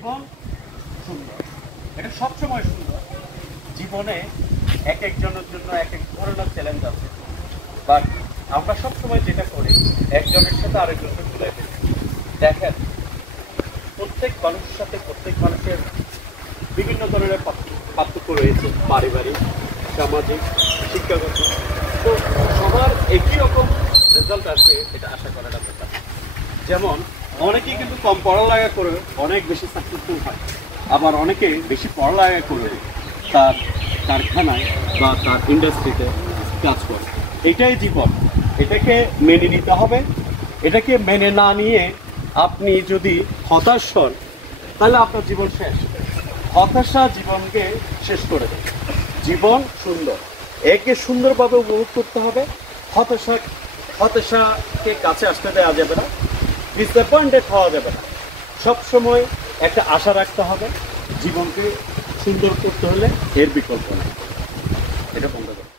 জীবন সুন্দর, এটা সবসময় সুন্দর। জীবনে এক একজনের জন্য এক এক ধরনের চ্যালেঞ্জ আছে, বাট আমরা সবসময় যেটা করি একজনের সাথে আরেকজনকে তুলে ফেলি। দেখেন, প্রত্যেক মানুষের সাথে প্রত্যেক মানুষের বিভিন্ন ধরনের পার্থক্য রয়েছে, পারিবারিক, সামাজিক, শিক্ষাগত। তো সবার একই রকম রেজাল্ট আসবে এটা আশা করাটা ব্যাপার। যেমন অনেকেই কিন্তু কম পড়ালেখা করে অনেক বেশি সাকসেসফুল হয়, আবার অনেকে বেশি পড়ালেখা করে তার কারখানায় বা তার ইন্ডাস্ট্রিতে কাজ করে। এটাই জীবন, এটাকে মেনে নিতে হবে। এটাকে মেনে না নিয়ে আপনি যদি হতাশ হন তাহলে আপনার জীবন শেষ। হতাশা জীবনকে শেষ করে দেয়। জীবন সুন্দর, একে সুন্দরভাবে উপভোগ করতে হবে। হতাশাকে কাছে আসতে দেওয়া যাবে না, ডিসঅ্যাপয়েন্টেড হওয়া যাবে না। সবসময় একটা আশা রাখতে হবে। জীবনকে সুন্দর করতে হলে এর বিকল্প নেই। এটা বন্ধ করতে